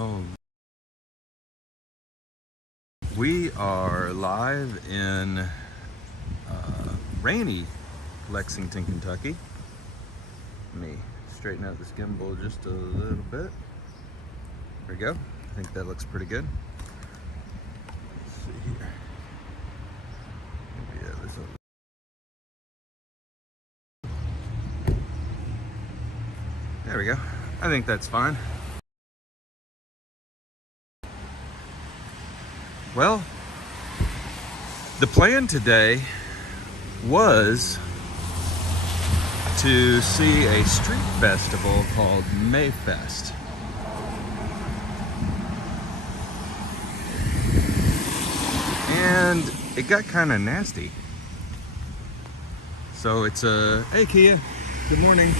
Oh, we are live in rainy Lexington, Kentucky. Let me straighten out this gimbal just a little bit. There we go. I think that looks pretty good. Let's see here. Maybe there's a... There we go. I think that's fine. Well, the plan today was to see a street festival called Mayfest. And it got kind of nasty. So it's hey Kia, good morning.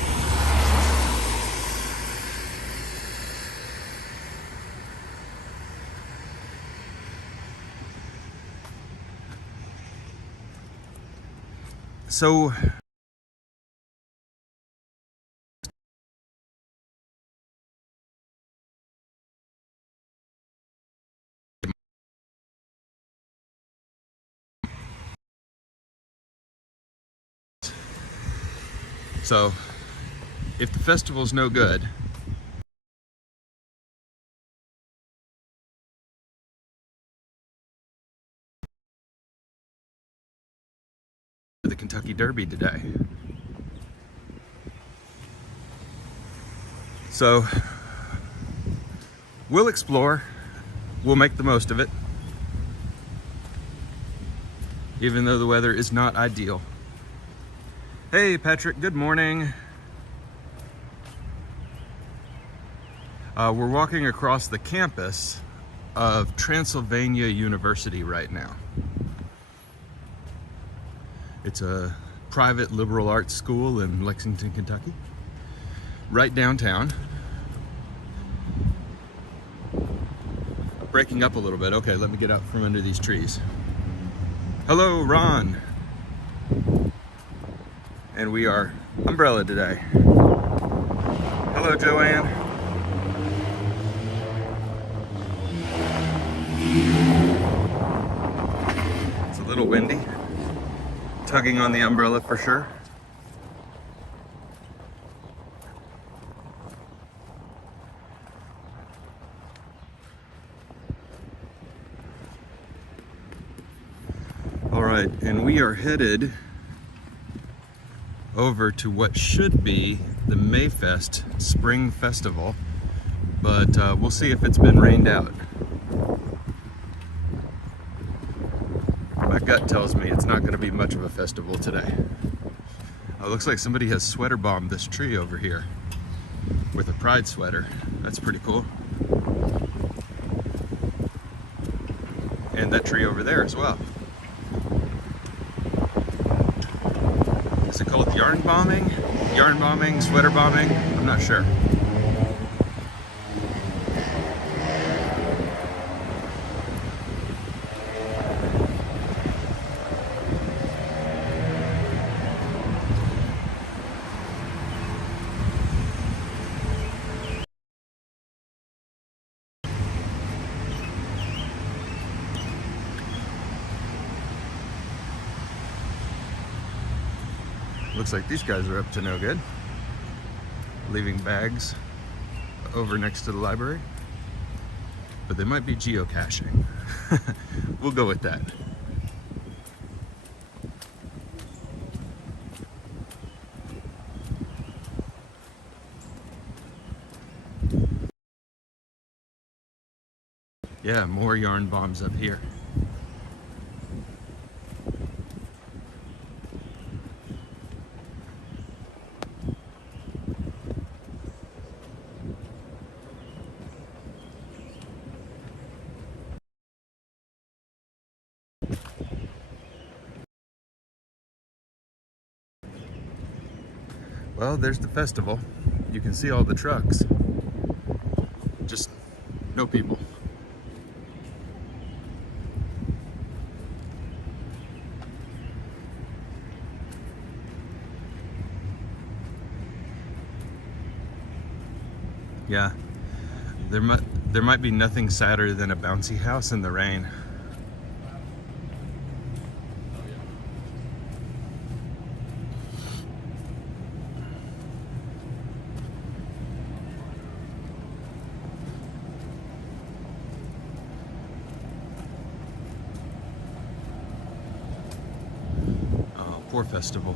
So if the festival's no good, the Kentucky Derby today. So we'll explore, we'll make the most of it, even though the weather is not ideal. Hey Patrick, good morning. We're walking across the campus of Transylvania University right now. It's a private liberal arts school in Lexington, Kentucky, right downtown. Breaking up a little bit. Okay, let me get out from under these trees. Hello, Ron. And we are umbrella today. Hello, Joanne. It's a little windy. Tugging on the umbrella for sure. All right, and we are headed over to what should be the Mayfest Spring Festival, but we'll see if it's been rained out. My gut tells me it's not going to be much of a festival today. It looks like somebody has sweater bombed this tree over here with a pride sweater. That's pretty cool. And that tree over there as well. Is it called yarn bombing? Yarn bombing, sweater bombing? I'm not sure. Looks like these guys are up to no good. Leaving bags over next to the library. But they might be geocaching. We'll go with that. Yeah, more yarn bombs up here. Well, there's the festival. You can see all the trucks. Just no people. Yeah, There might be nothing sadder than a bouncy house in the rain. Oh, poor festival.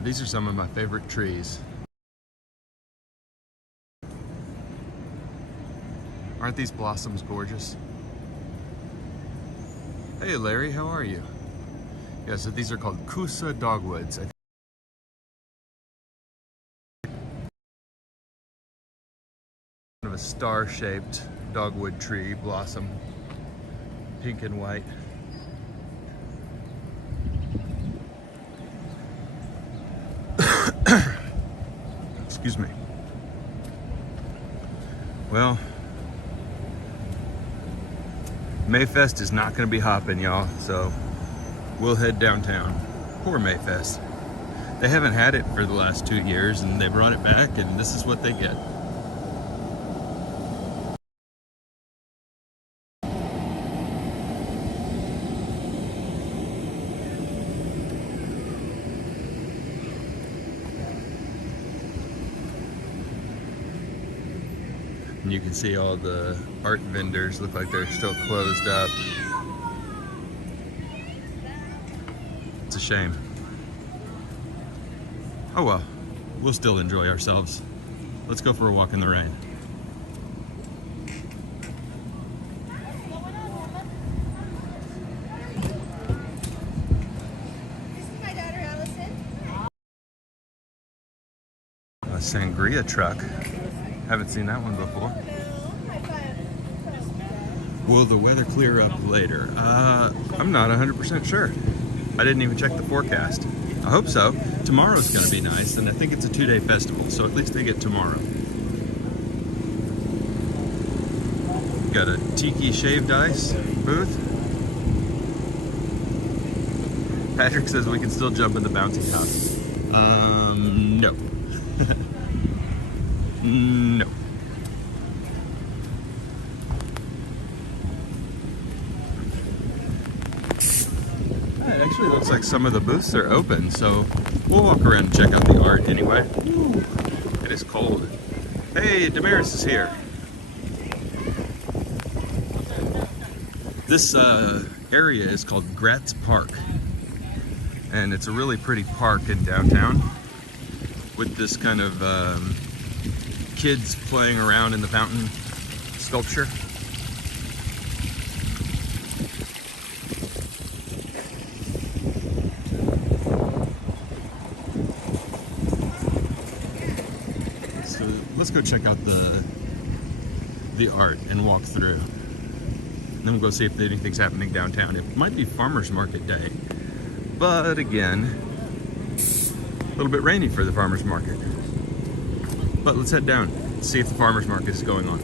These are some of my favorite trees. Aren't these blossoms gorgeous? Hey Larry, how are you? Yeah, so these are called Kusa dogwoods. Kind of a star-shaped dogwood tree blossom, pink and white. Excuse me. Well, Mayfest is not going to be hopping, y'all, so we'll head downtown. Poor Mayfest. They haven't had it for the last 2 years, and they brought it back, and this is what they get. And you can see all the art vendors look like they're still closed up. It's a shame. Oh well, we'll still enjoy ourselves. Let's go for a walk in the rain. This is my daughter Allison. A sangria truck. Haven't seen that one before. Will the weather clear up later? I'm not 100% sure. I didn't even check the forecast. I hope so. Tomorrow's going to be nice, and I think it's a 2-day festival, so at least they get tomorrow. Got a tiki shaved ice booth. Patrick says we can still jump in the bouncy house. No. No. It actually looks like some of the booths are open, so we'll walk around and check out the art anyway. Ooh, it is cold. Hey, Damaris is here. This area is called Gratz Park, and it's a really pretty park in downtown with this kind of kids playing around in the fountain sculpture. So let's go check out the art and walk through. And then we'll go see if anything's happening downtown. It might be farmers market day, but again, a little bit rainy for the farmers market. But let's head down and see if the farmers market is going on.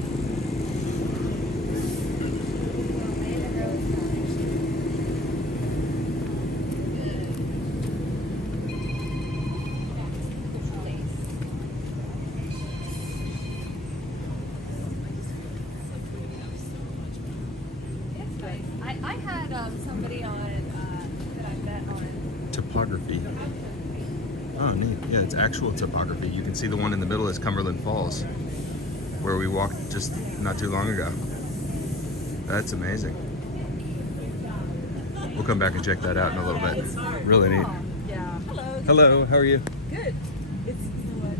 I had somebody on that I met on Topography. Oh, neat. Yeah, it's actual topography. You can see the one in the middle is Cumberland Falls, where we walked just not too long ago. That's amazing. We'll come back and check that out in a little bit. Really neat. Yeah. Hello. Hello, how are you? Good. It's, you know what?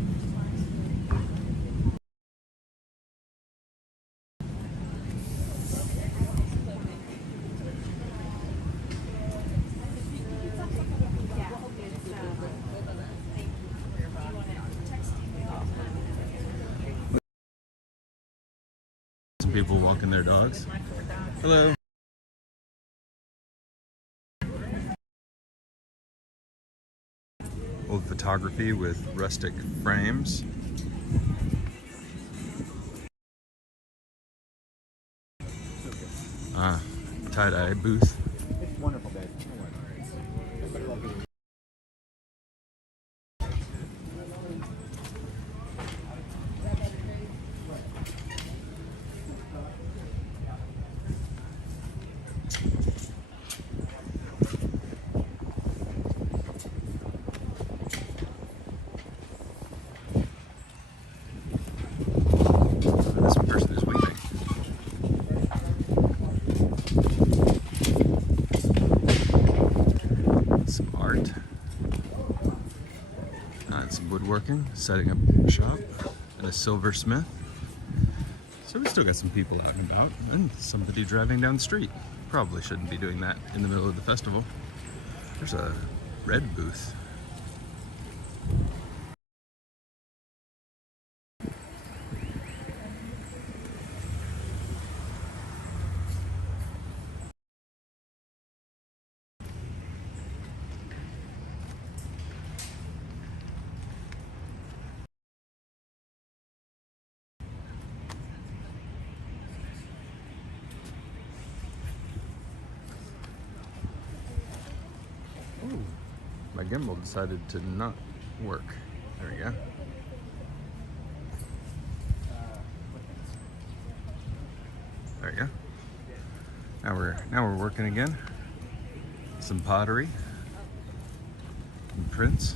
Some people walking their dogs. Hello. Old photography with rustic frames. Tie-dye booth. It's wonderful, guys. art. And some woodworking, setting up shop, and a silversmith. So we still got some people out and about, and somebody driving down the street. Probably shouldn't be doing that in the middle of the festival. There's a red booth. Ooh, my gimbal decided to not work. There we go. There we go. Now we're working again. Some pottery and prints.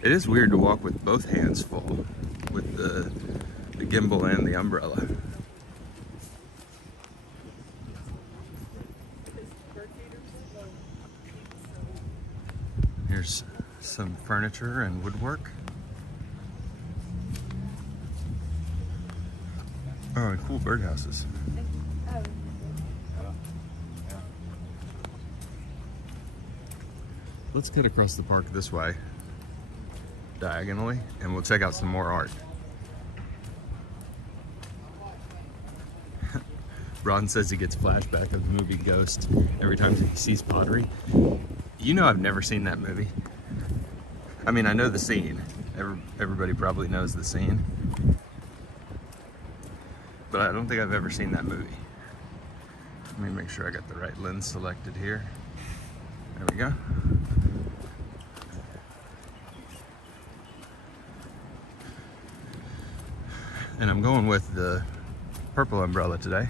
It is weird to walk with both hands full with the gimbal and the umbrella. Here's some furniture and woodwork. Oh, and cool birdhouses. Let's get across the park this way, diagonally, and we'll check out some more art. Ron says he gets flashback of the movie Ghost every time he sees pottery. You know, I've never seen that movie. I mean, I know the scene. Everybody probably knows the scene. But I don't think I've ever seen that movie. Let me make sure I got the right lens selected here. There we go. And I'm going with the purple umbrella today.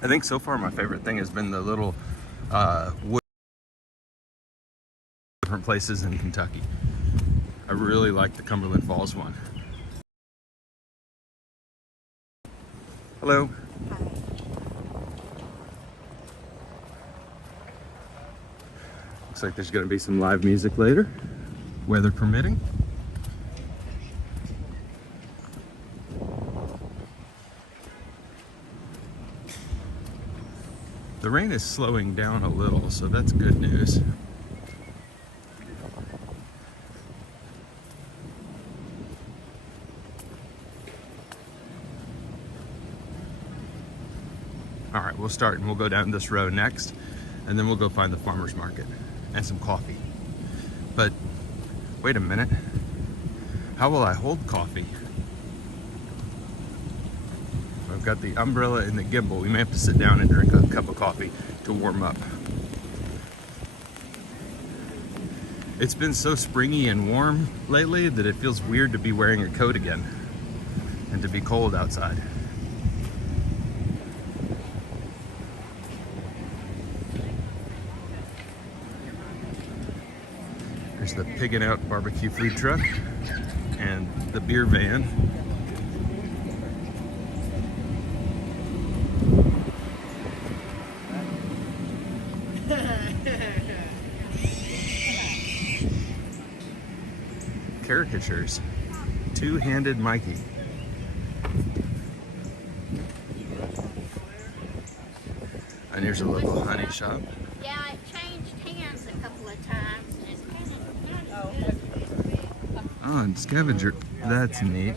I think so far my favorite thing has been the little wood different places in Kentucky. I really like the Cumberland Falls one. Hello. Hi. Looks like there's going to be some live music later, weather permitting. The rain is slowing down a little, so that's good news. All right, we'll start and we'll go down this road next, and then we'll go find the farmer's market and some coffee. But wait a minute, how will I hold coffee? I've got the umbrella and the gimbal. We may have to sit down and drink a cup of coffee to warm up. It's been so springy and warm lately that it feels weird to be wearing a coat again and to be cold outside. There's the Piggin' Out barbecue food truck and the beer van. Caricatures. Two-handed Mikey. And here's a little honey shop. Yeah, it changed hands a couple of times. Oh, and scavenger. That's neat.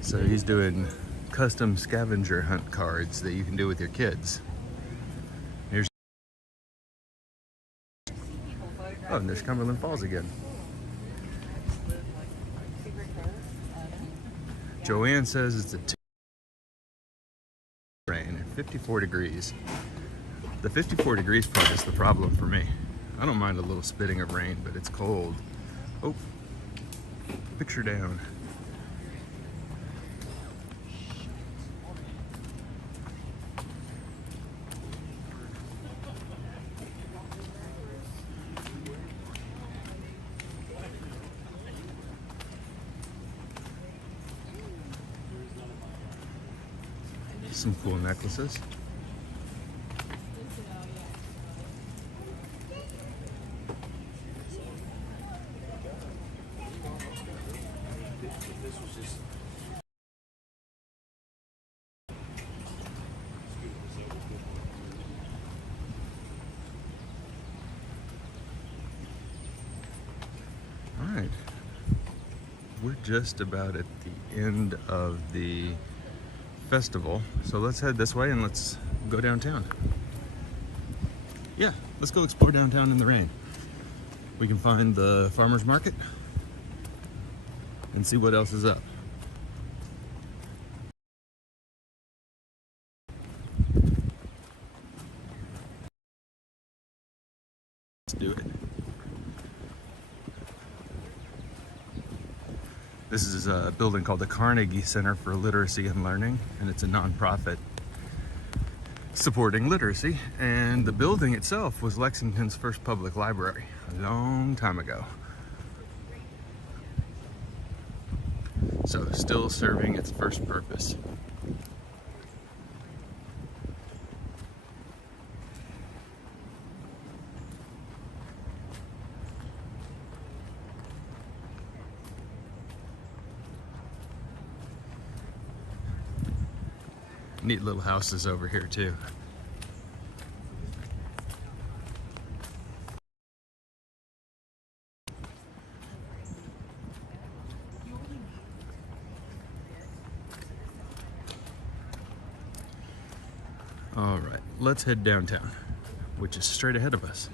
So he's doing custom scavenger hunt cards that you can do with your kids. Here's oh, and there's Cumberland Falls again. Joanne says it's a rain at 54 degrees. The 54 degrees part is the problem for me. I don't mind a little spitting of rain, but it's cold. Oh, picture down. Some cool necklaces. All right, we're just about at the end of the festival, so let's head this way and let's go downtown. Yeah, let's go explore downtown in the rain. We can find the farmer's market and see what else is up. Let's do it. This is a building called the Carnegie Center for Literacy and Learning, and it's a nonprofit supporting literacy. And the building itself was Lexington's first public library a long time ago. So still serving its first purpose. Neat little houses over here too. All right, let's head downtown, which is straight ahead of us.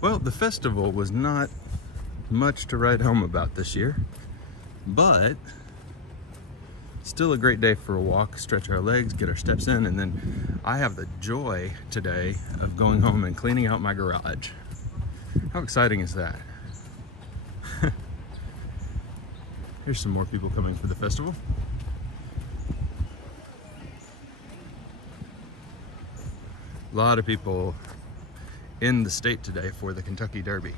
Well, the festival was not much to write home about this year, but still a great day for a walk, stretch our legs, get our steps in, and then I have the joy today of going home and cleaning out my garage. How exciting is that? Here's some more people coming for the festival. A lot of people in the state today for the Kentucky Derby.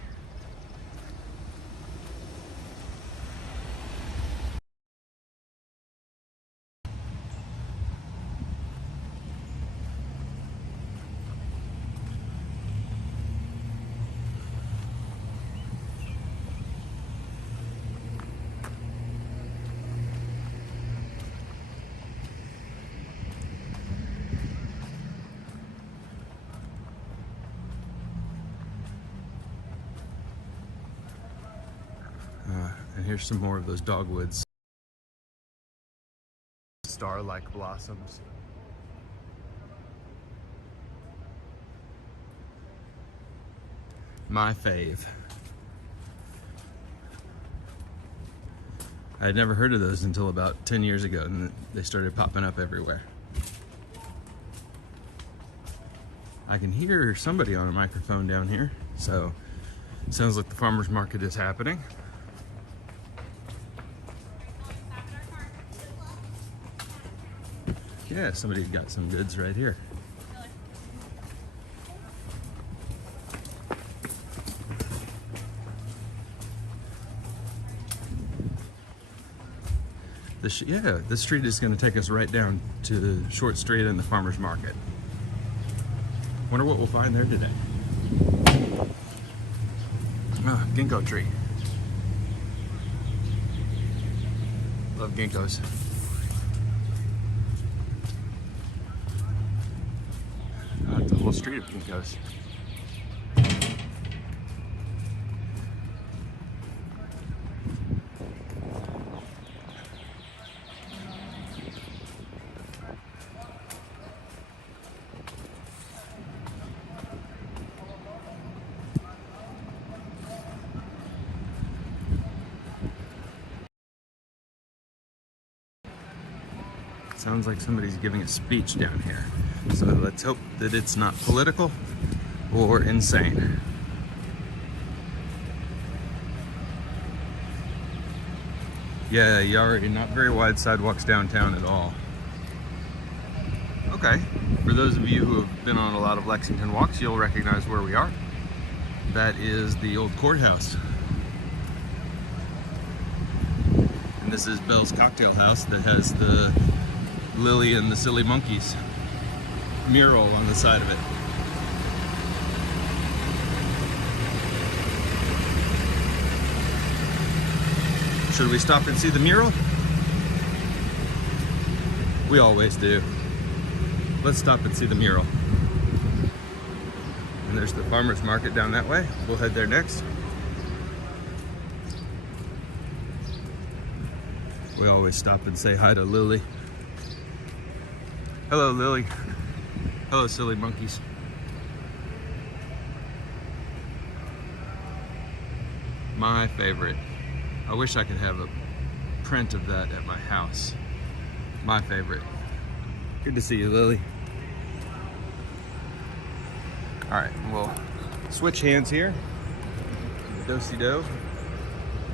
And here's some more of those dogwoods. Star-like blossoms. My fave. I had never heard of those until about 10 years ago, and they started popping up everywhere. I can hear somebody on a microphone down here, so it sounds like the farmer's market is happening. Yeah, somebody got some goods right here. This street is going to take us right down to Short Street and the farmer's market. Wonder what we'll find there today. Ah, ginkgo tree. Love ginkgos. It's a whole street of ginkgos. Sounds like somebody's giving a speech down here. So let's hope that it's not political or insane. Yeah, you already not very wide sidewalks downtown at all. Okay, for those of you who have been on a lot of Lexington walks, you'll recognize where we are. That is the old courthouse. And And this is Bell's Cocktail House that has the Lily and the Silly Monkeys mural on the side of it. Should we stop and see the mural? We always do. Let's stop and see the mural. And there's the farmer's market down that way. We'll head there next. We always stop and say hi to Lily. Hello, Lily. Hello, Silly Monkeys. My favorite. I wish I could have a print of that at my house. My favorite. Good to see you, Lily. All right, we'll switch hands here. Do-si-do.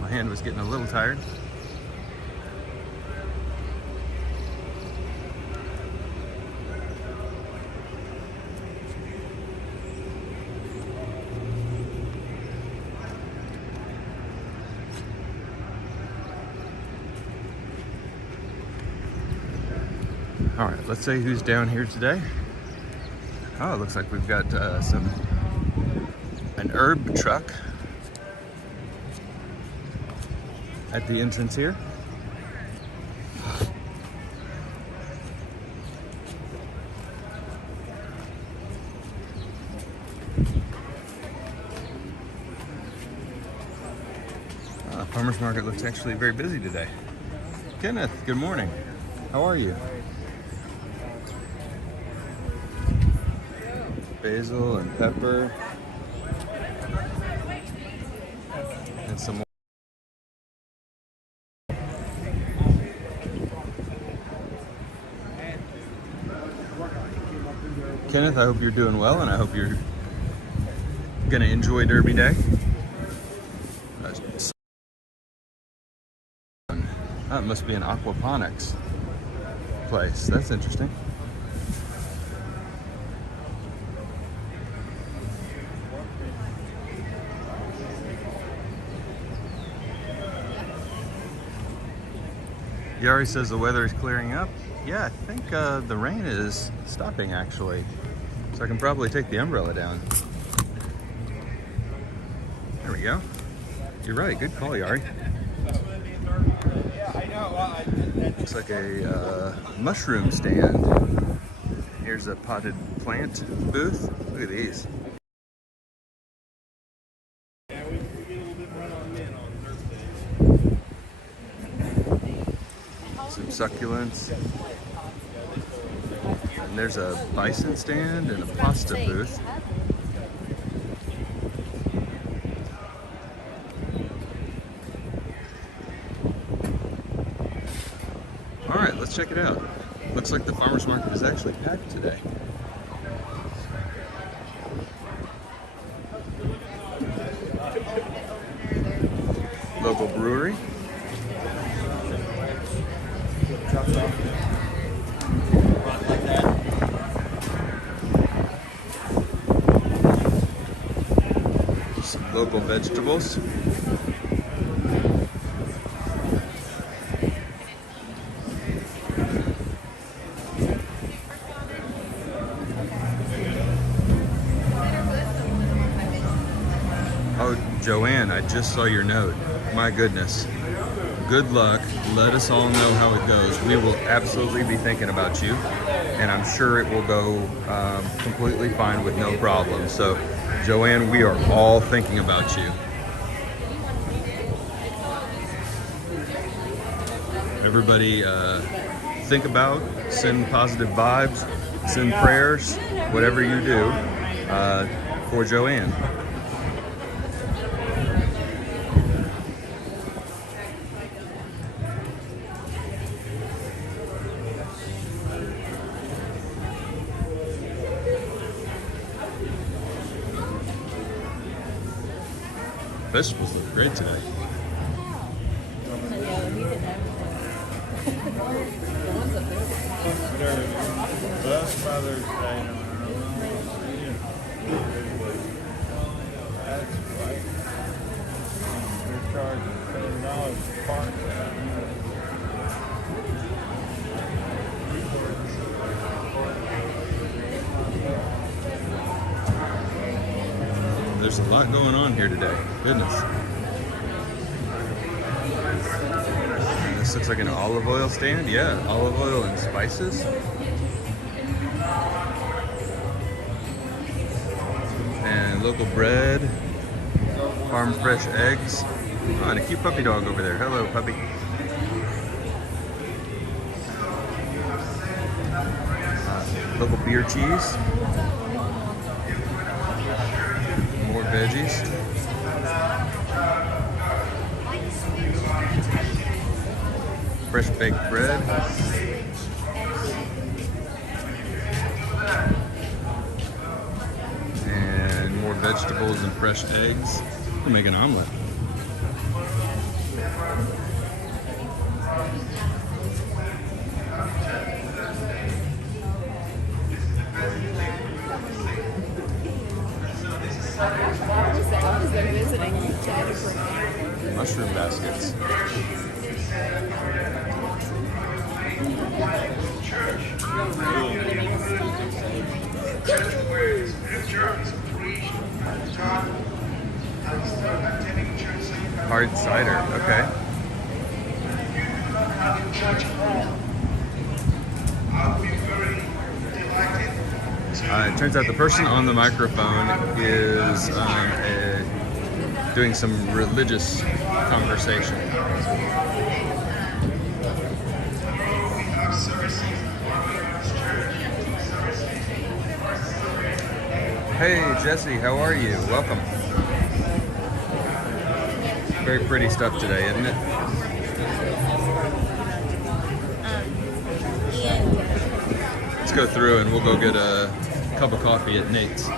My hand was getting a little tired. All right, let's say who's down here today. Oh, it looks like we've got an herb truck at the entrance here. Farmer's market looks actually very busy today. Kenneth, good morning. How are you? Basil and pepper. And some more. Kenneth, I hope you're doing well, and I hope you're gonna enjoy Derby Day. That must be an aquaponics place. That's interesting. Yari says the weather is clearing up. Yeah, I think the rain is stopping actually. So I can probably take the umbrella down. There we go. You're right, good call, Yari. Looks like a mushroom stand. Here's a potted plant booth. Look at these. Some succulents. And there's a bison stand and a pasta booth. All right, let's check it out. Looks like the farmer's market is actually packed today. Local brewery. Some local vegetables. Oh, Joanne, I just saw your note. My goodness. Good luck. Let us all know how it goes. We will absolutely be thinking about you, and I'm sure it will go completely fine with no problem. So, Joanne, we are all thinking about you. Everybody think about, send positive vibes, send prayers, whatever you do for Joanne. Vegetables look great today. That's Father's Day. That's right. They're charging $7 to park. There's a lot going on here today. Goodness. And this looks like an olive oil stand. Yeah, olive oil and spices. And local bread. Farm fresh eggs. Oh, and a cute puppy dog over there. Hello, puppy. Local beer cheese. More veggies. Fresh baked bread. And more vegetables and fresh eggs. We'll make an omelet. I was there visiting. Mushroom baskets. Hard cider, okay. It turns out the person on the microphone is doing some religious conversation. Hey Jesse, how are you? Welcome. Very pretty stuff today, isn't it? Let's go through and we'll go get a cup of coffee at Nate's.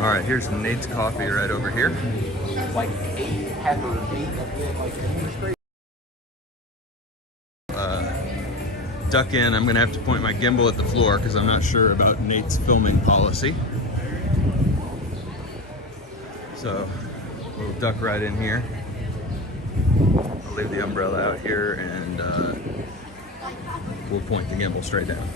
All right, here's Nate's coffee right over here. Duck in. I'm gonna have to point my gimbal at the floor because I'm not sure about Nate's filming policy. So we'll duck right in here. I'll leave the umbrella out here and we'll point the gimbal straight down.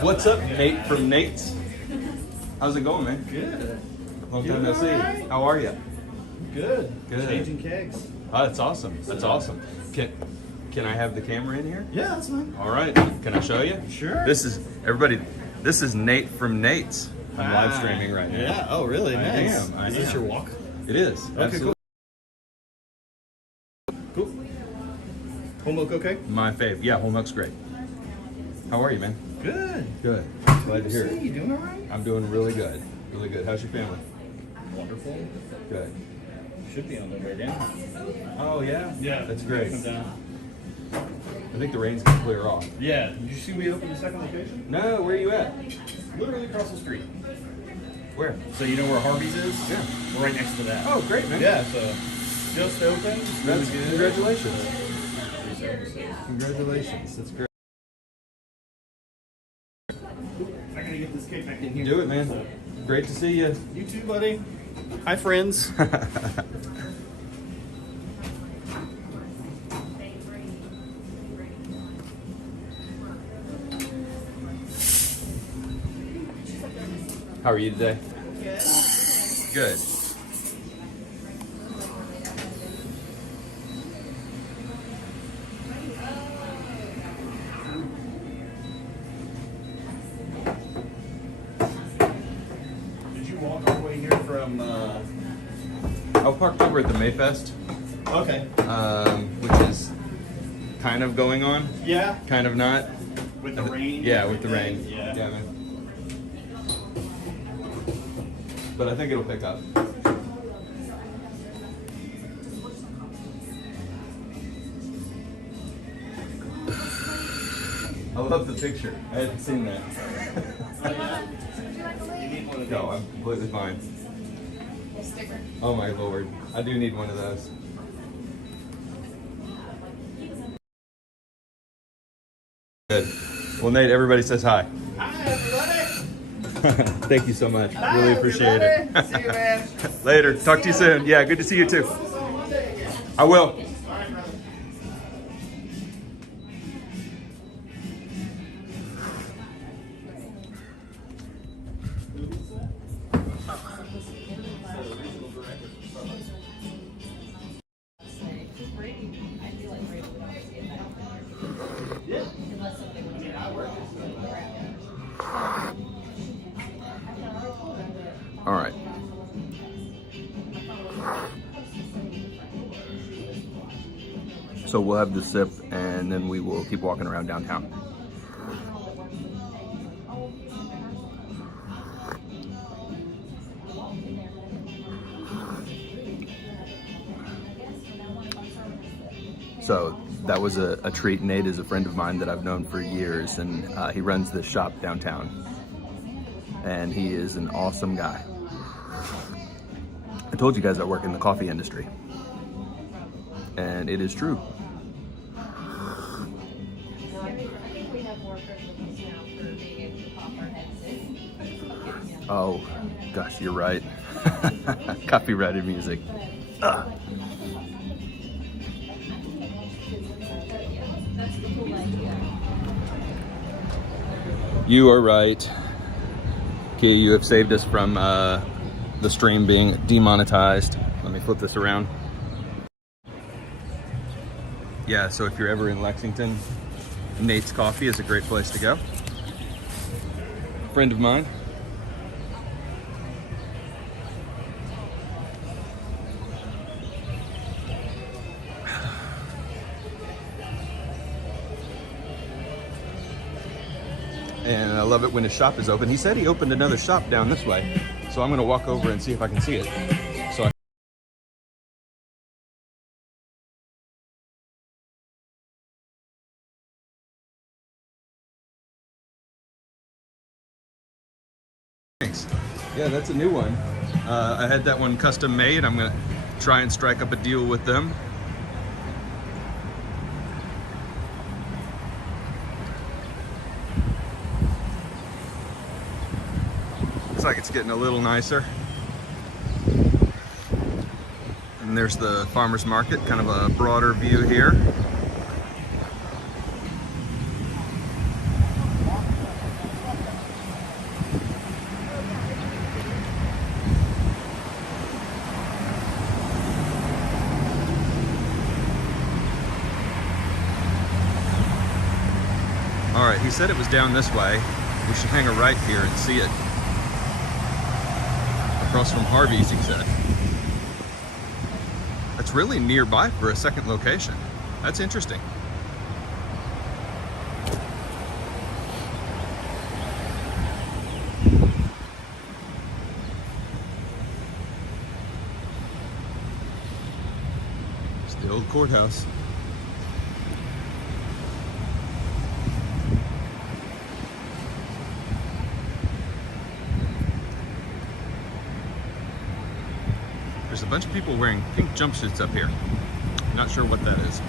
What's up, Nate from Nate's? How's it going, man? Good. Long time no see. Right? How are you? Good. Good. Changing kegs. Oh, that's awesome. That's awesome. Can I have the camera in here? Yeah, that's fine. All right. Can I show you? Sure. This is everybody. This is Nate from Nate's. I'm live streaming right now. Yeah. Oh, really? I Nice. am. Is this your walk? It is. Okay, Absolutely. Cool. Whole milk okay? My fave. Yeah, whole milk's great. How are you, man? Good. Good. Glad to hear See, it. you doing all right? I'm doing really good. Really good. How's your family? Wonderful. Good. Should be on the way down. Oh yeah. Yeah. That's great. Come down. I think the rain's gonna clear off. Yeah. Did you see we opened the second location? No, where are you at? Literally across the street. Where? So you know where Harvey's is? Yeah. We're right next to that. Oh, great, man. Yeah. So just opened. It's really That's good. congratulations. Free services. Congratulations. That's great. I gotta get this cake back in here. Do it, man. Great to see you. You too, buddy. Hi, friends. How are you today? Good. Did you walk all the way here from? I parked over at the Mayfest, Okay. which is kind of going on, Yeah. kind of not. With the rain. Yeah, and with the rain. everything. Yeah. Yeah, man. But I think it'll pick up. I love the picture. I hadn't seen that. Oh, yeah. You need one of No, these. I'm completely fine. Oh my lord. I do need one of those. Good. Well, Nate, everybody says hi. Hi, everybody. Thank you so much. Really appreciate it. See you, man. Later. Talk to you soon. Yeah, good to see you too. I will. All right. So we'll have the sip and then we will keep walking around downtown. So that was a treat. Nate is a friend of mine that I've known for years, and he runs this shop downtown. And he is an awesome guy. I told you guys I work in the coffee industry. And it is true. Oh, gosh, you're right. Copyrighted music. Ugh. You are right. Okay, you have saved us from the stream being demonetized. Let me flip this around. Yeah, so if you're ever in Lexington, Nate's Coffee is a great place to go. Friend of mine. And I love it when his shop is open. He said he opened another shop down this way, so I'm gonna walk over and see if I can see it. So thanks. Yeah, that's a new one. I had that one custom made. I'm gonna try and strike up a deal with them. Looks like it's getting a little nicer. And there's the farmer's market, kind of a broader view here. All right, he said it was down this way. We should hang a right here and see it. Across from Harvey's, he said. That's really nearby for a second location. That's interesting. It's the old courthouse. There's a bunch of people wearing pink jumpsuits up here. Not sure what that is.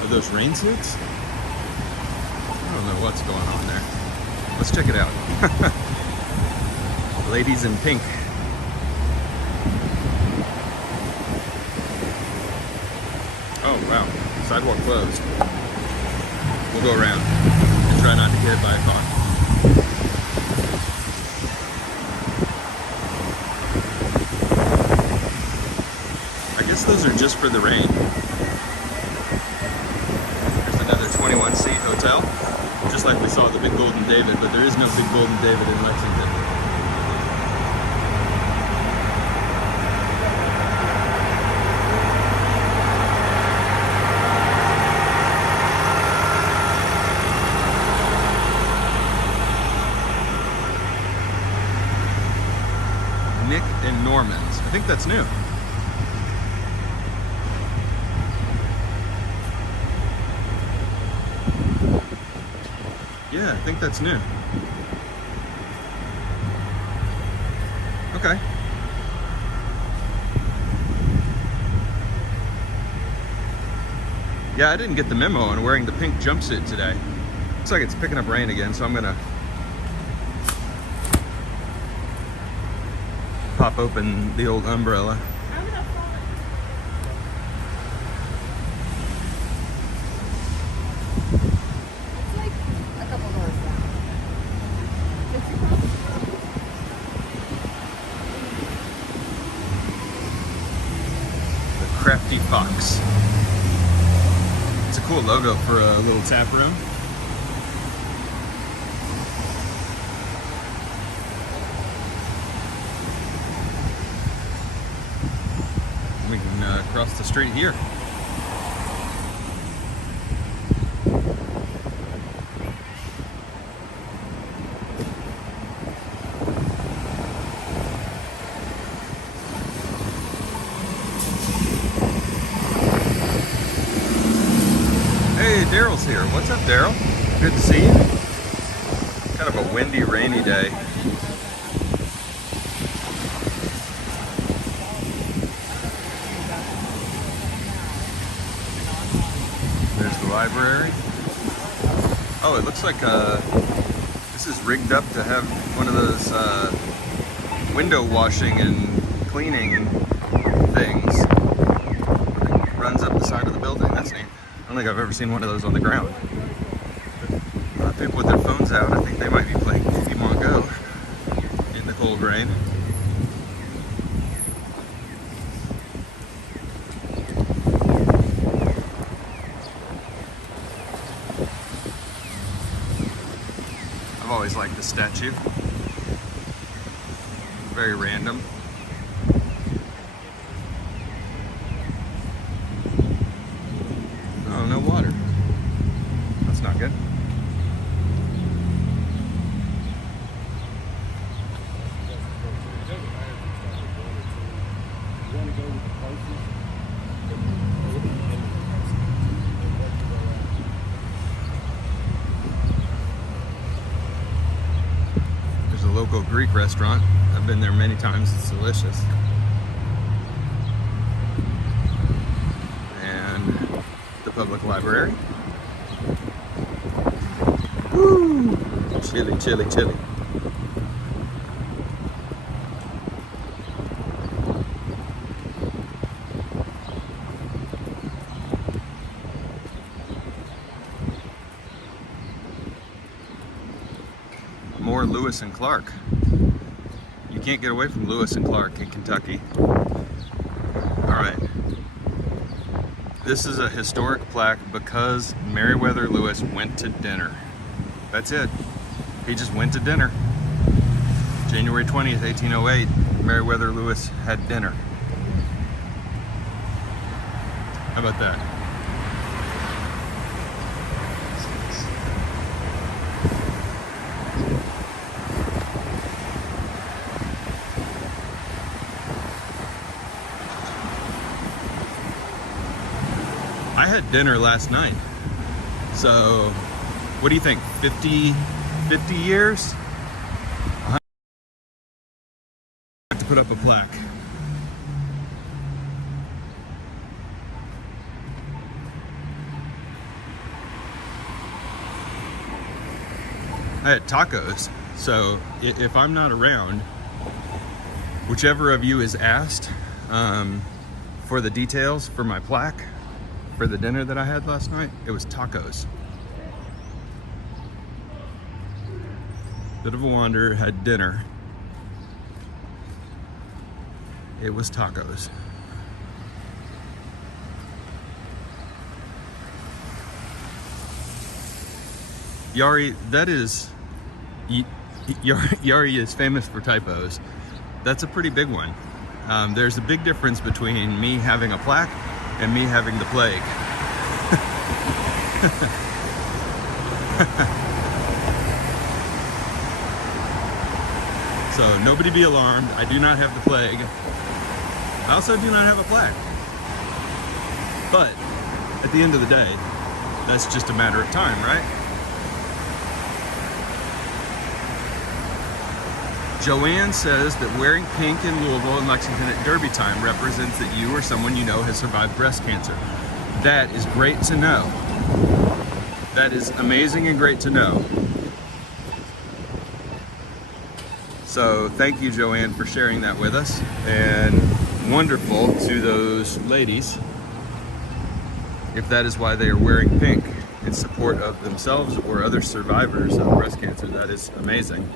Are those rain suits? I don't know what's going on there. Let's check it out. Ladies in pink. Oh wow, sidewalk closed. We'll go around and try not to get hit by a car. Those are just for the rain. There's another 21-seat hotel, just like we saw the Big Golden David, but there is no Big Golden David in Lexington. Nick and Norman's. I think that's new. Yeah, I think that's new. Okay. Yeah, I didn't get the memo on wearing the pink jumpsuit today. Looks like it's picking up rain again, so I'm gonna pop open the old umbrella. It's like a couple doors down. The Crafty Fox. It's a cool logo for a little tap room. We can cross the street here. Hey, Daryl's here. What's up, Daryl? Good to see you. Kind of a windy, rainy day. There's the library. Oh, it looks like this is rigged up to have one of those window washing and cleaning things. It runs up the side of the building. That's neat. I don't think I've ever seen one of those on the ground. People with their phones out, I think they might be playing Pokemon Go in the cold rain. I've always liked the statue. Very random. Oh, no water. That's not good. There's a local Greek restaurant. I've been there many times. It's delicious. And the public library. Woo! Chilly, chilly, chilly. More Lewis and Clark. You can't get away from Lewis and Clark in Kentucky. All right. This is a historic plaque because Meriwether Lewis went to dinner. That's it. He just went to dinner. January 20th, 1808, Meriwether Lewis had dinner. How about that? I had dinner last night. So, what do you think? 50 years? I have to put up a plaque. I had tacos. So, if I'm not around, whichever of you is asked for the details for my plaque, for the dinner that I had last night, it was tacos. Bit of a wander, had dinner. It was tacos. Yari, that is, Yari is famous for typos. That's a pretty big one. There's a big difference between me having a plaque and me having the plague. So nobody be alarmed. I do not have the plague. I also do not have a plaque. But at the end of the day, that's just a matter of time, right? Joanne says that wearing pink in Louisville and Lexington at Derby time represents that you or someone you know has survived breast cancer. That is great to know. That is amazing and great to know. So thank you, Joanne, for sharing that with us, and wonderful to those ladies. If that is why they are wearing pink in support of themselves or other survivors of breast cancer, that is amazing.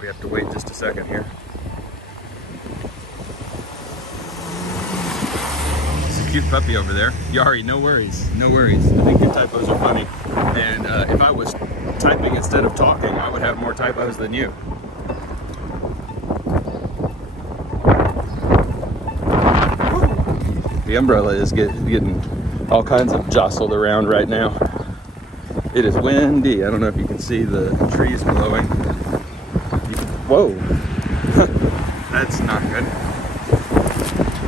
We have to wait just a second here. It's a cute puppy over there. Yari, no worries, no worries. I think your typos are funny. And if I was typing instead of talking, I would have more typos than you. The umbrella is getting all kinds of jostled around right now. It is windy. I don't know if you can see the trees blowing. Whoa, that's not good.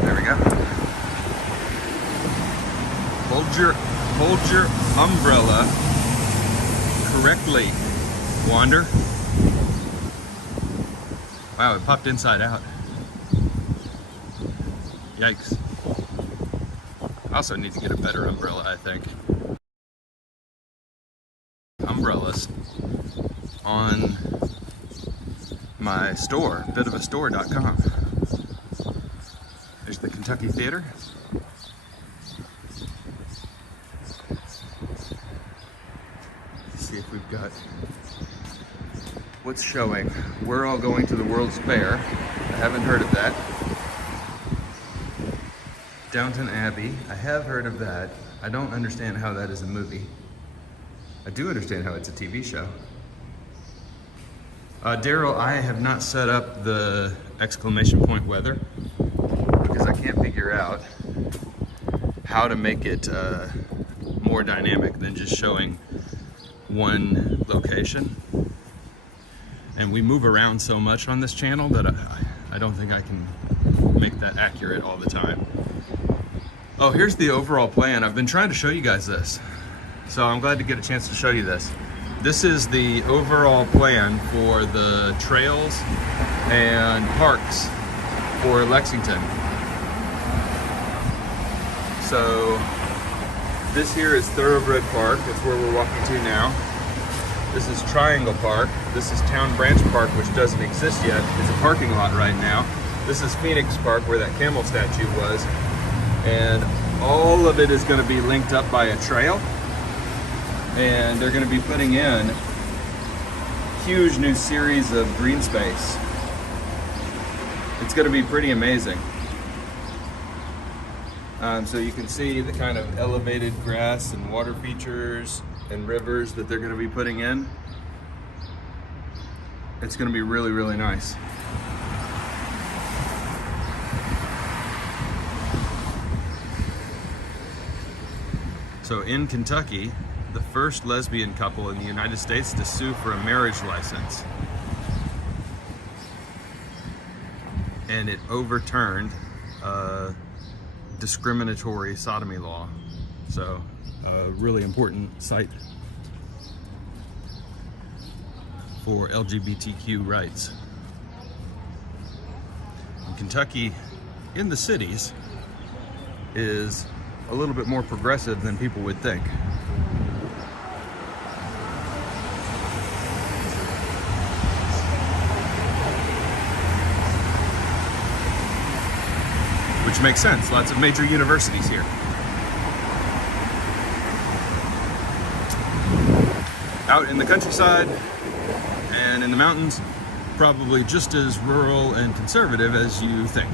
There we go. Hold your umbrella correctly, Wander. Wow, it popped inside out. Yikes. I also need to get a better umbrella, I think. Umbrellas on my store, bitofastore.com. There's the Kentucky Theater. Let's see if we've got what's showing. We're all going to the World's Fair. I haven't heard of that. Downton Abbey, I have heard of that. I don't understand how that is a movie. I do understand how it's a TV show. Daryl, I have not set up the exclamation point weather because I can't figure out how to make it more dynamic than just showing one location. And we move around so much on this channel that I don't think I can make that accurate all the time. Oh, here's the overall plan. I've been trying to show you guys this, so I'm glad to get a chance to show you this. This is the overall plan for the trails and parks for Lexington. So this here is Thoroughbred Park. That's where we're walking to now. This is Triangle Park. This is Town Branch Park, which doesn't exist yet. It's a parking lot right now. This is Phoenix Park, where that camel statue was. And all of it is going to be linked up by a trail. And they're going to be putting in huge new series of green space. It's going to be pretty amazing. So you can see the kind of elevated grass and water features and rivers that they're going to be putting in. It's going to be really, really nice. So in Kentucky, the first lesbian couple in the United States to sue for a marriage license. And it overturned discriminatory sodomy law. So a really important site for LGBTQ rights. In Kentucky, in the cities, is a little bit more progressive than people would think. Which makes sense, lots of major universities here. Out in the countryside and in the mountains, probably just as rural and conservative as you think.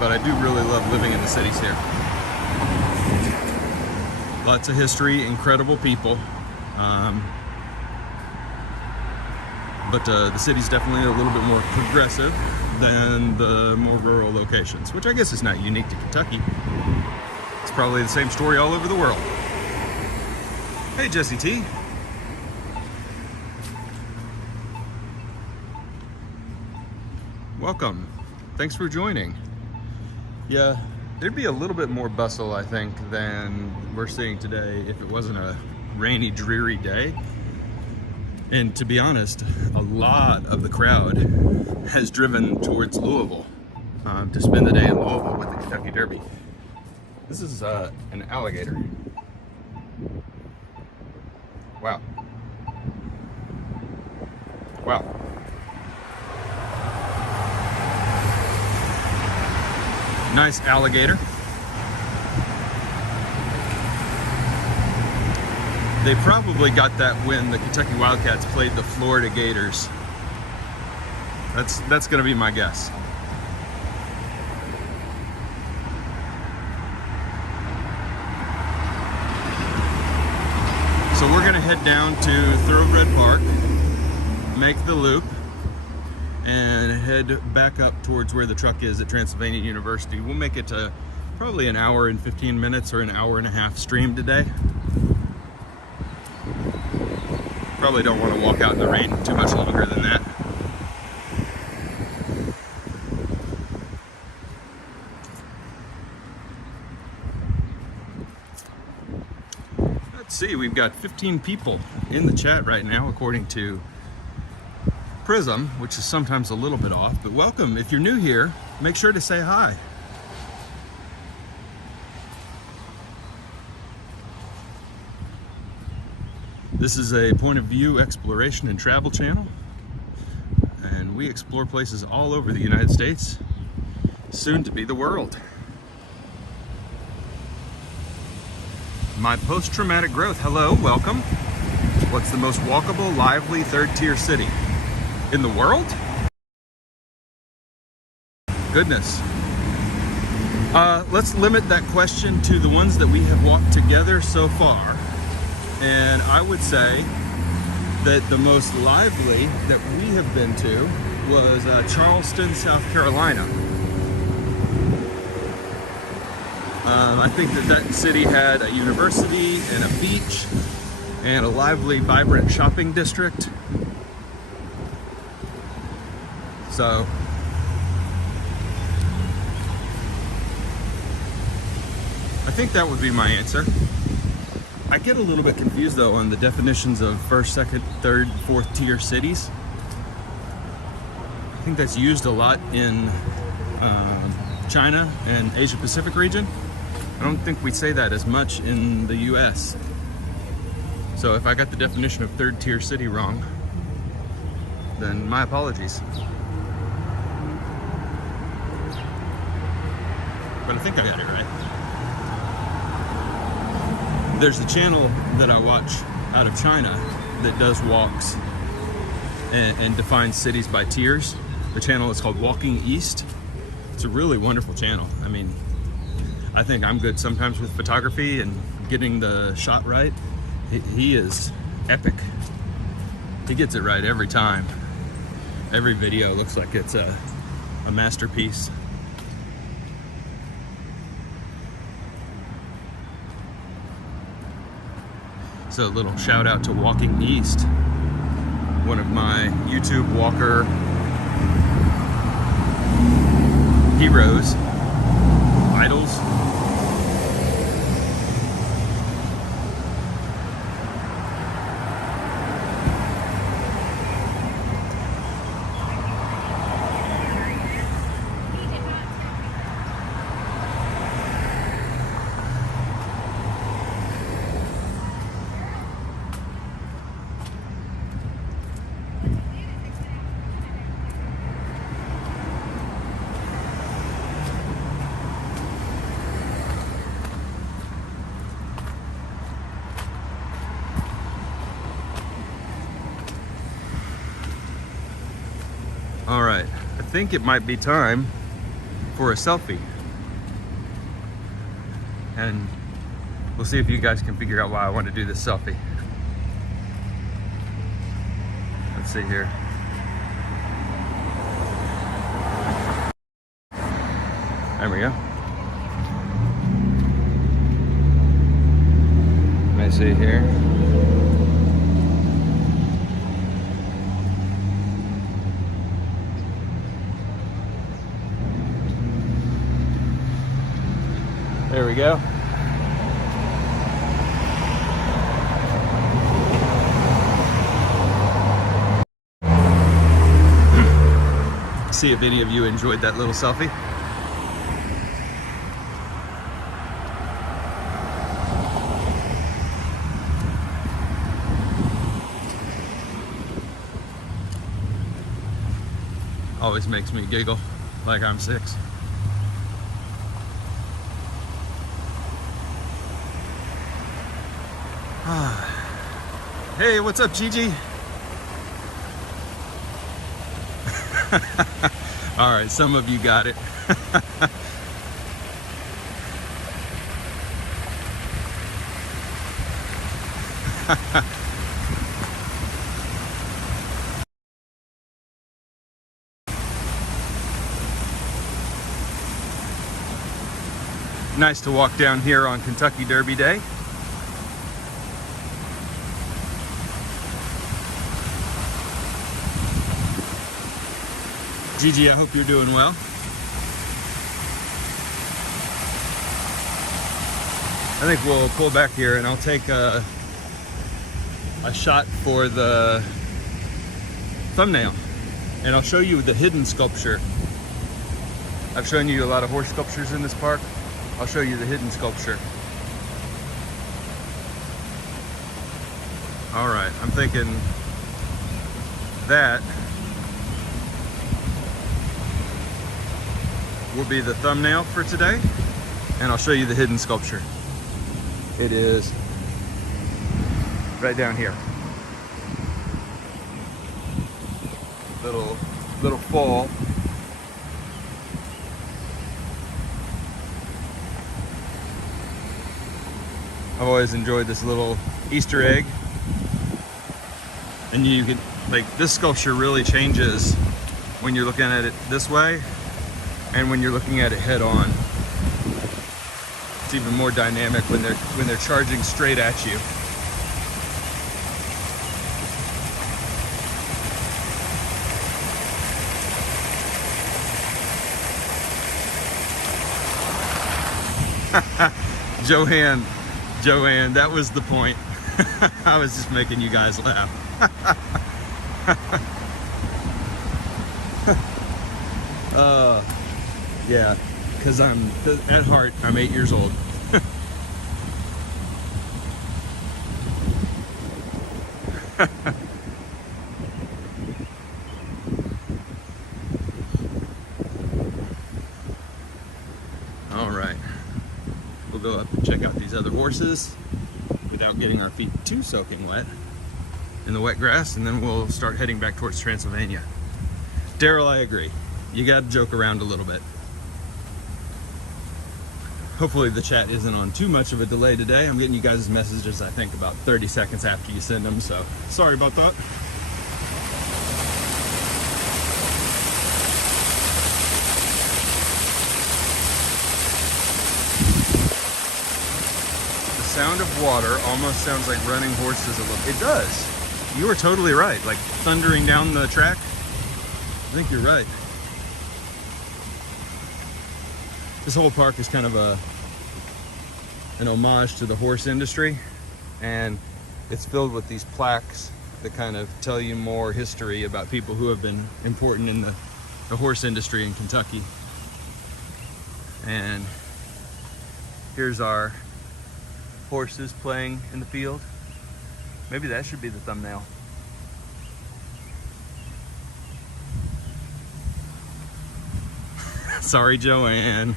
But I do really love living in the cities here. Lots of history, incredible people. But the city's definitely a little bit more progressive than the more rural locations, which I guess is not unique to Kentucky. It's probably the same story all over the world. Hey, Jesse T. Welcome. Thanks for joining. Yeah, there'd be a little bit more bustle, I think, than we're seeing today if it wasn't a rainy, dreary day. And to be honest, a lot of the crowd has driven towards Louisville. to spend the day in Louisville with the Kentucky Derby. This is an alligator. Wow. Wow. Nice alligator. They probably got that when the Kentucky Wildcats played the Florida Gators. That's gonna be my guess. So we're gonna head down to Thoroughbred Park, make the loop, and head back up towards where the truck is at Transylvania University. We'll make it to probably an hour and 15 minutes or an hour and a half stream today. Probably don't want to walk out in the rain too much longer than that. Let's see, we've got 15 people in the chat right now according to Prism, which is sometimes a little bit off, but welcome. If you're new here, make sure to say hi. This is a point of view exploration and travel channel, and we explore places all over the United States, soon to be the world. My post-traumatic growth, hello, welcome. What's the most walkable, lively, third-tier city in the world? Goodness. Let's limit that question to the ones that we have walked together so far. And I would say that the most lively that we have been to was Charleston, South Carolina. I think that city had a university and a beach and a lively, vibrant shopping district. So I think that would be my answer. I get a little bit confused though on the definitions of first, second, third, fourth tier cities. I think that's used a lot in China and Asia Pacific region. I don't think we say that as much in the US. So if I got the definition of third tier city wrong, then my apologies. But I think I got it right. There's a channel that I watch out of China that does walks and defines cities by tiers. The channel is called Walking East. It's a really wonderful channel. I mean, I think I'm good sometimes with photography and getting the shot right. He is epic. He gets it right every time. Every video looks like it's a masterpiece. So a little shout out to Walking East, one of my YouTube walker heroes, idols. All right, I think it might be time for a selfie. And we'll see if you guys can figure out why I want to do this selfie. Let's see here. There we go. Let me see here. There we go. See if any of you enjoyed that little selfie. always makes me giggle like I'm 6. Hey, what's up, Gigi? All right, some of you got it. Nice to walk down here on Kentucky Derby Day. Gigi, I hope you're doing well. I think we'll pull back here and I'll take a shot for the thumbnail, and I'll show you the hidden sculpture. I've shown you a lot of horse sculptures in this park. I'll show you the hidden sculpture. All right, I'm thinking that will be the thumbnail for today, and I'll show you the hidden sculpture. It is right down here. Little fall. I've always enjoyed this little Easter egg. And you can, like, this sculpture really changes when you're looking at it this way and when you're looking at it head on. It's even more dynamic when they're charging straight at you. Joanne, that was the point. I was just making you guys laugh. Yeah, because at heart, I'm 8 years old. All right, we'll go up and check out these other horses without getting our feet too soaking wet in the wet grass, and then we'll start heading back towards Transylvania. Daryl, I agree. You gotta joke around a little bit. Hopefully the chat isn't on too much of a delay today. I'm getting you guys' messages, I think, about 30 seconds after you send them, so sorry about that. The sound of water almost sounds like running horses a little. It does. You were totally right. Like thundering down the track. I think you're right. This whole park is kind of an homage to the horse industry, and it's filled with these plaques that kind of tell you more history about people who have been important in the horse industry in Kentucky. And here's our horses playing in the field. Maybe that should be the thumbnail. Sorry, Joanne.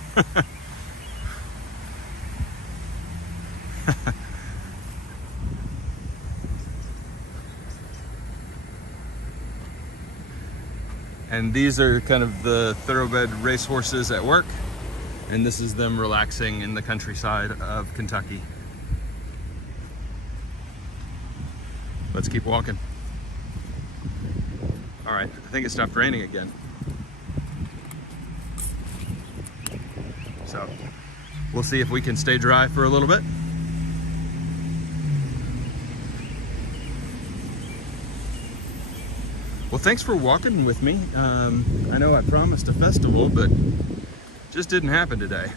And these are kind of the thoroughbred race horses at work, and this is them relaxing in the countryside of Kentucky. Let's keep walking. All right, I think it stopped raining again. So we'll see if we can stay dry for a little bit. Well, thanks for walking with me. I know I promised a festival, but just didn't happen today.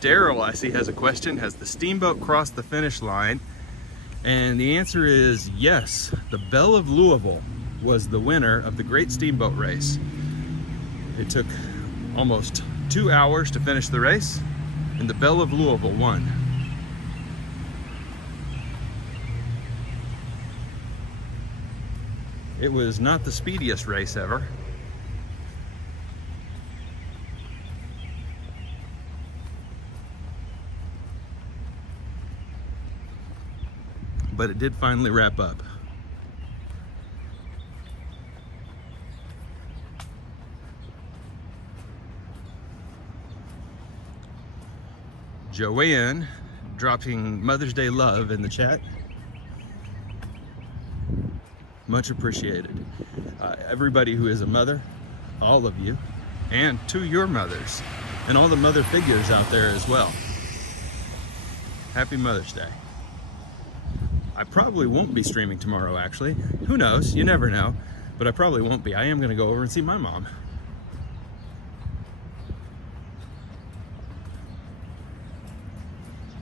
Daryl, I see, has a question. Has the steamboat crossed the finish line? And the answer is yes. The Belle of Louisville was the winner of the Great Steamboat Race. It took almost 2 hours to finish the race, and the Belle of Louisville won. It was not the speediest race ever. But it did finally wrap up. Joanne dropping Mother's Day love in the chat. Much appreciated. Everybody who is a mother, all of you, and to your mothers, and all the mother figures out there as well. Happy Mother's Day. I probably won't be streaming tomorrow, actually. Who knows? You never know. But I probably won't be. I am going to go over and see my mom.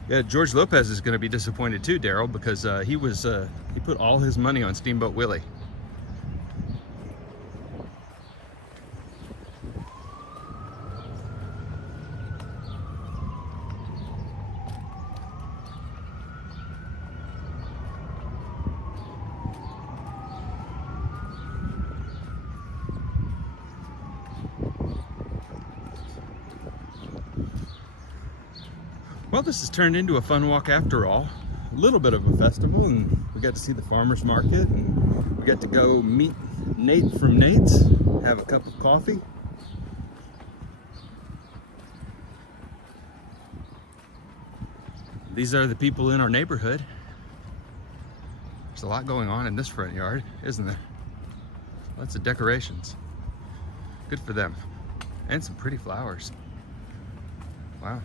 Yeah, George Lopez is going to be disappointed too, Daryl, because he put all his money on Steamboat Willie. Well, this has turned into a fun walk after all. A little bit of a festival, and we got to see the farmer's market, and we got to go meet Nate from Nate's, have a cup of coffee. These are the people in our neighborhood. There's a lot going on in this front yard, isn't there? Lots of decorations. Good for them. And some pretty flowers. Wow.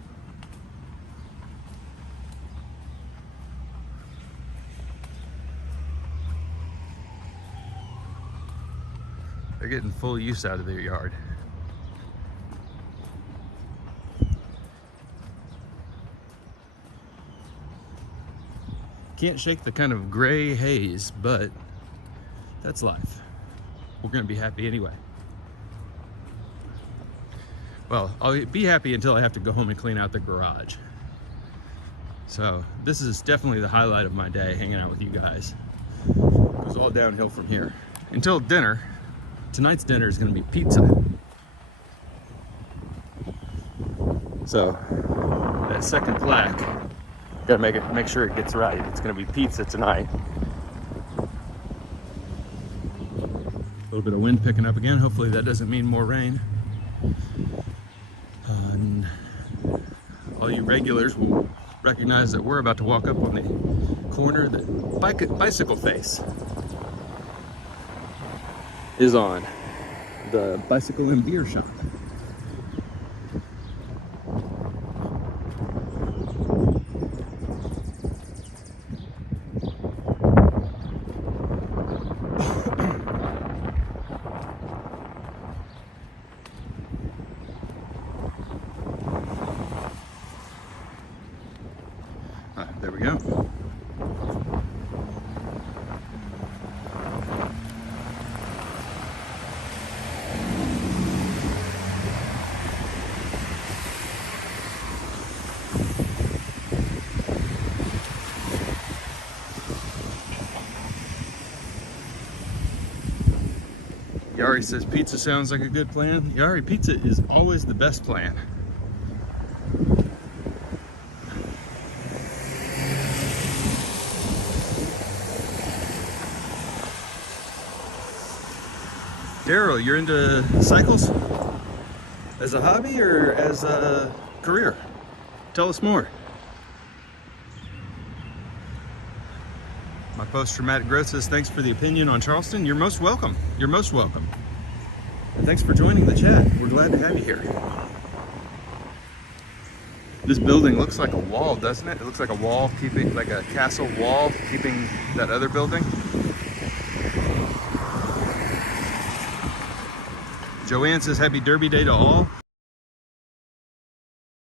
They're getting full use out of their yard. Can't shake the kind of gray haze, but that's life. We're gonna be happy anyway. Well, I'll be happy until I have to go home and clean out the garage. So this is definitely the highlight of my day, hanging out with you guys. It goes all downhill from here. Until dinner. Tonight's dinner is going to be pizza. So that second plaque, gotta make sure it gets right. It's going to be pizza tonight. A little bit of wind picking up again. Hopefully that doesn't mean more rain. And all you regulars will recognize that we're about to walk up on the corner that bicycle face is on. The bicycle and beer shop. There we go. Yari says pizza sounds like a good plan. Yari, pizza is always the best plan. Daryl, you're into cycles as a hobby or as a career? Tell us more. My post-traumatic growth says, thanks for the opinion on Charleston. You're most welcome. You're most welcome. And thanks for joining the chat. We're glad to have you here. This building looks like a wall, doesn't it? It looks like a wall keeping, like a castle wall keeping that other building. Joanne says, happy Derby Day to all.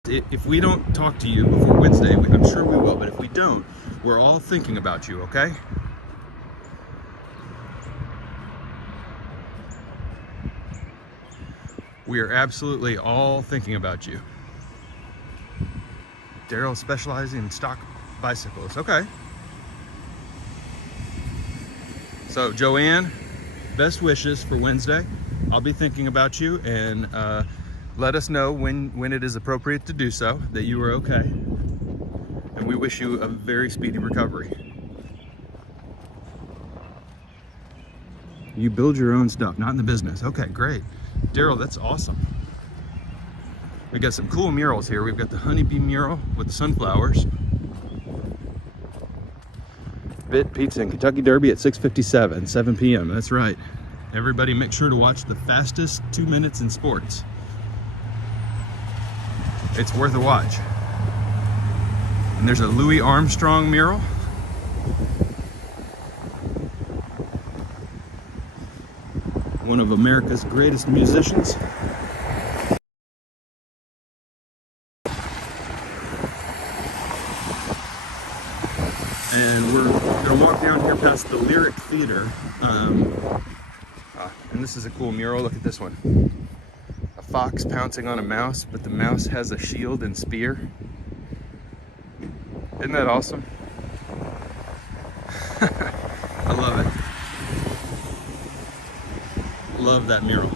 If we don't talk to you before Wednesday, I'm sure we will, but if we don't, we're all thinking about you, okay? We are absolutely all thinking about you. Daryl specializing in stock bicycles, okay. So Joanne, best wishes for Wednesday. I'll be thinking about you, and let us know when it is appropriate to do so, that you are okay. And we wish you a very speedy recovery. You build your own stuff, not in the business. Okay, great. Daryl, that's awesome. We got some cool murals here. We've got the honeybee mural with the sunflowers. Bit Pizza and Kentucky Derby at 6:57, 7 p.m. That's right. Everybody make sure to watch the fastest 2 minutes in sports. It's worth a watch. And there's a Louis Armstrong mural. One of America's greatest musicians. And we're gonna walk down here past the Lyric Theater. And this is a cool mural. Look at this one. A fox pouncing on a mouse, but the mouse has a shield and spear. Isn't that awesome? I love it. Love that mural.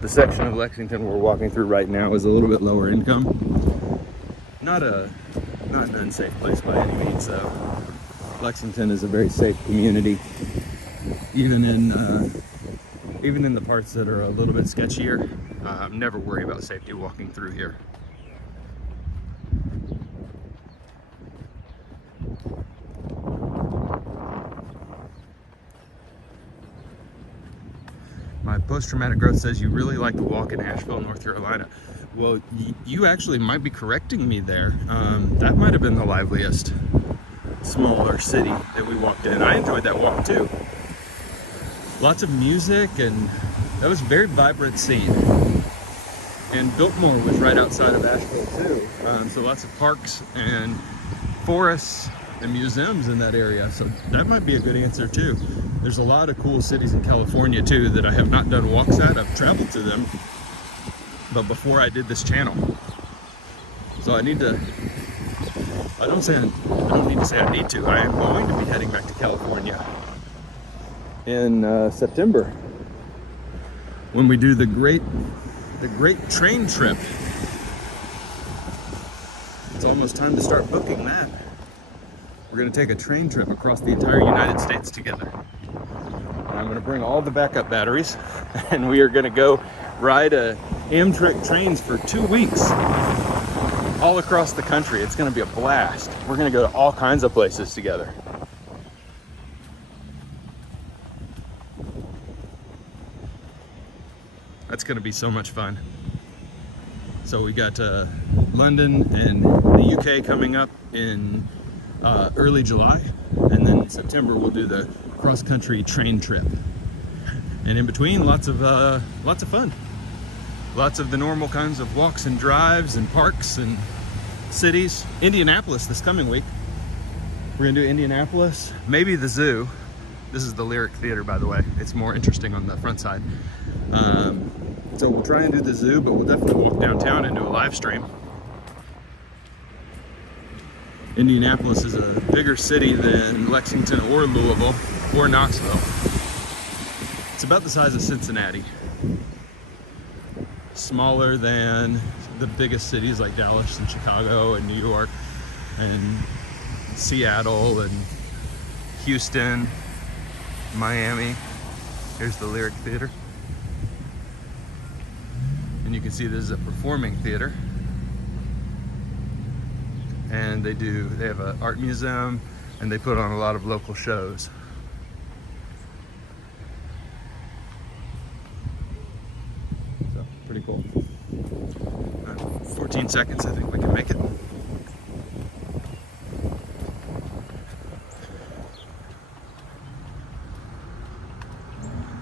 The section of Lexington we're walking through right now is a little bit lower income. Not an unsafe place by any means, though. Lexington is a very safe community, even in the parts that are a little bit sketchier. Never worry about safety walking through here. My post-traumatic growth says you really like to walk in Asheville, North Carolina. Well, you actually might be correcting me there. That might have been the liveliest, smaller city that we walked in. I enjoyed that walk too. Lots of music, and that was a very vibrant scene. And Biltmore was right outside of Asheville too. So lots of parks and forests and museums in that area. So that might be a good answer too. There's a lot of cool cities in California too that I have not done walks at. I've traveled to them, but before I did this channel. So I need to, I don't need to say I need to. I am going to be heading back to California in September when we do the great train trip. It's almost time to start booking that. We're going to take a train trip across the entire United States together. And I'm going to bring all the backup batteries, and we are going to go ride Amtrak trains for 2 weeks all across the country. It's going to be a blast. We're going to go to all kinds of places together. That's going to be so much fun. So we got London and the UK coming up in early July, and then in September we'll do the cross-country train trip. And in between, lots of fun. Lots of the normal kinds of walks and drives and parks and cities. Indianapolis this coming week. We're gonna do Indianapolis, maybe the zoo. This is the Lyric Theater, by the way. It's more interesting on the front side. So we'll try and do the zoo, but we'll definitely walk downtown and do a live stream. Indianapolis is a bigger city than Lexington or Louisville or Knoxville. It's about the size of Cincinnati. Smaller than the biggest cities like Dallas and Chicago and New York and Seattle and Houston, Miami. Here's the Lyric Theater. And you can see this is a performing theater. And they have an art museum, and they put on a lot of local shows. So, pretty cool. 14 seconds, I think we can make it.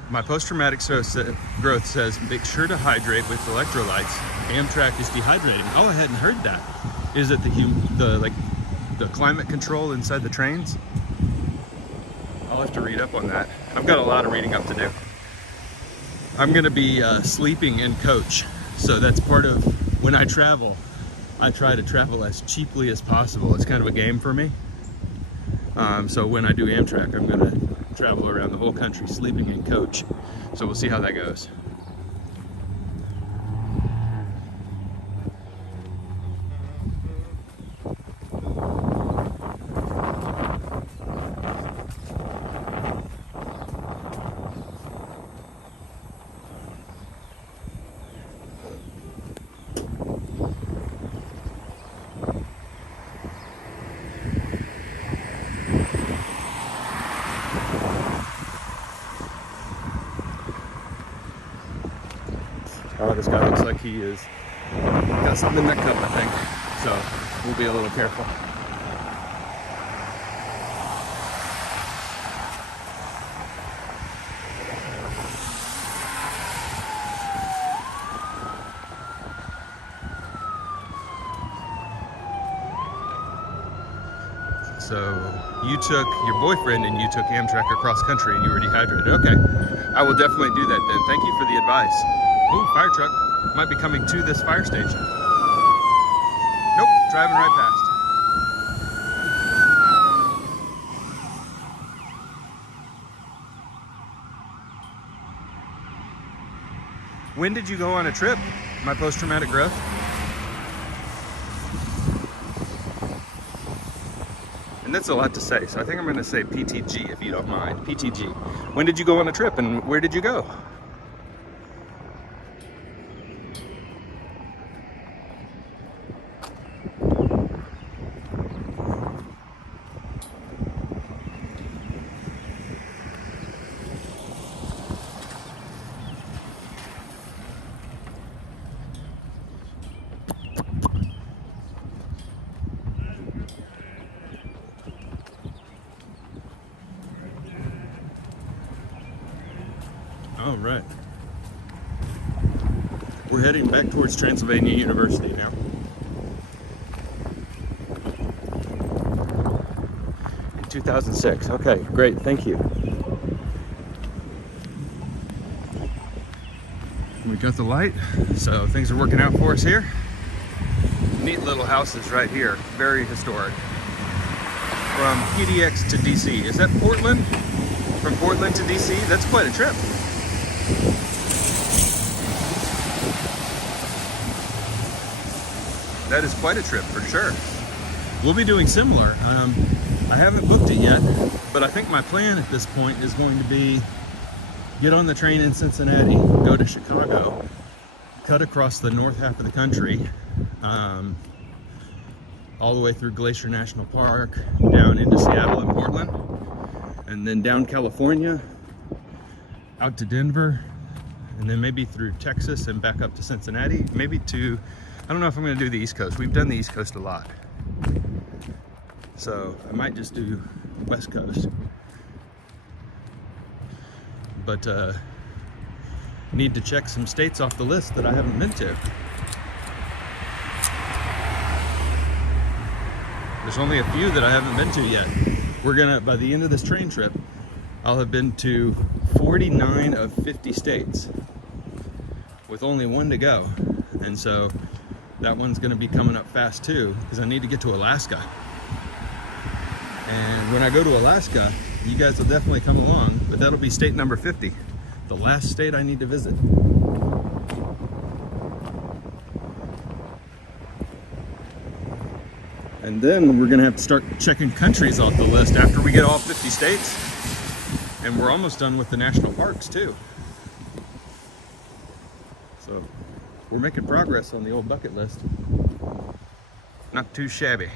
My post-traumatic growth says, make sure to hydrate with electrolytes. Amtrak is dehydrating. Oh, I hadn't heard that. Is it the climate control inside the trains? I'll have to read up on that. I've got a lot of reading up to do. I'm gonna be sleeping in coach. So that's part of, when I travel, I try to travel as cheaply as possible. It's kind of a game for me. So when I do Amtrak, I'm going to travel around the whole country sleeping in coach. So we'll see how that goes. Oh, this guy looks like he is got something in that cup, I think. So we'll be a little careful. So you took your boyfriend and you took Amtrak across country and you were dehydrated. Okay, I will definitely do that then. Thank you for the advice. Ooh, fire truck might be coming to this fire station. Nope, driving right past. When did you go on a trip? My post-traumatic growth? And that's a lot to say, so I think I'm going to say PTG if you don't mind. PTG. When did you go on a trip and where did you go? All right. We're heading back towards Transylvania University now. In 2006. Okay, great. Thank you. We got the light, so things are working out for us here. Neat little houses right here. Very historic. From PDX to DC. Is that Portland? From Portland to DC? That's quite a trip. That is quite a trip for sure. We'll be doing similar. I haven't booked it yet, but I think my plan at this point is going to be get on the train in Cincinnati, go to Chicago, cut across the north half of the country, all the way through Glacier National Park, down into Seattle and Portland, and then down California, out to Denver, and then maybe through Texas and back up to Cincinnati, maybe to, I don't know if I'm going to do the East Coast. We've done the East Coast a lot. So I might just do West Coast. But need to check some states off the list that I haven't been to. There's only a few that I haven't been to yet. We're gonna, by the end of this train trip, I'll have been to 49 of 50 states with only one to go. And so that one's gonna be coming up fast too, because I need to get to Alaska. And when I go to Alaska, you guys will definitely come along, but that'll be state number 50, the last state I need to visit. And then we're gonna have to start checking countries off the list after we get all 50 states. And we're almost done with the national parks too. So we're making progress on the old bucket list. Not too shabby.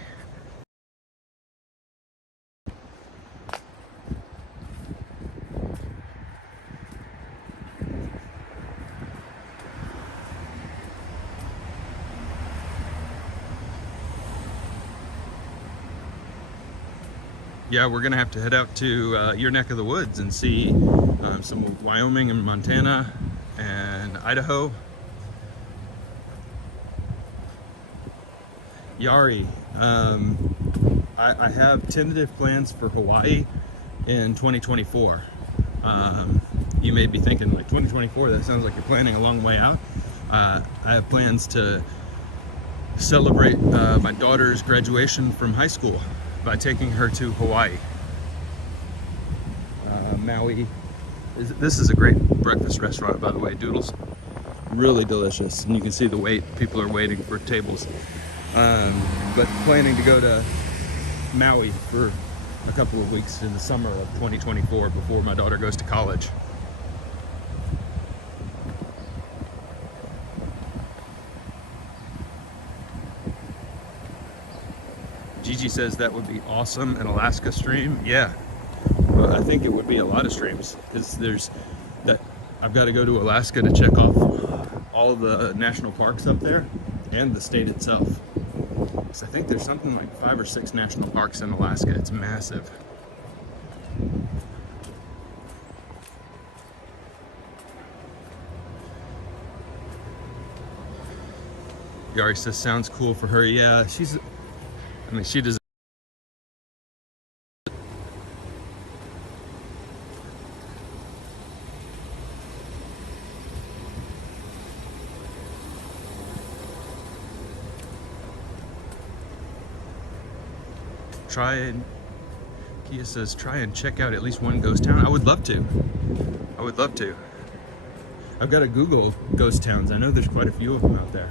Yeah, we're gonna have to head out to your neck of the woods and see some Wyoming and Montana and Idaho. Yari. I have tentative plans for Hawaii in 2024. You may be thinking, like, 2024, that sounds like you're planning a long way out. I have plans to celebrate my daughter's graduation from high school by taking her to Hawaii. Maui. This is a great breakfast restaurant, by the way, Doodles. Really delicious, and you can see the wait. People are waiting for tables. But planning to go to Maui for a couple of weeks in the summer of 2024 before my daughter goes to college. Gigi says that would be awesome, an Alaska stream. Yeah, well, I think it would be a lot of streams, because there's that. I've got to go to Alaska to check off all the national parks up there and the state itself. So I think there's something like 5 or 6 national parks in Alaska. It's massive. Yari says sounds cool for her. Yeah, she does. Kia says try and check out at least one ghost town. I would love to. I would love to. I've got to Google ghost towns. I know there's quite a few of them out there.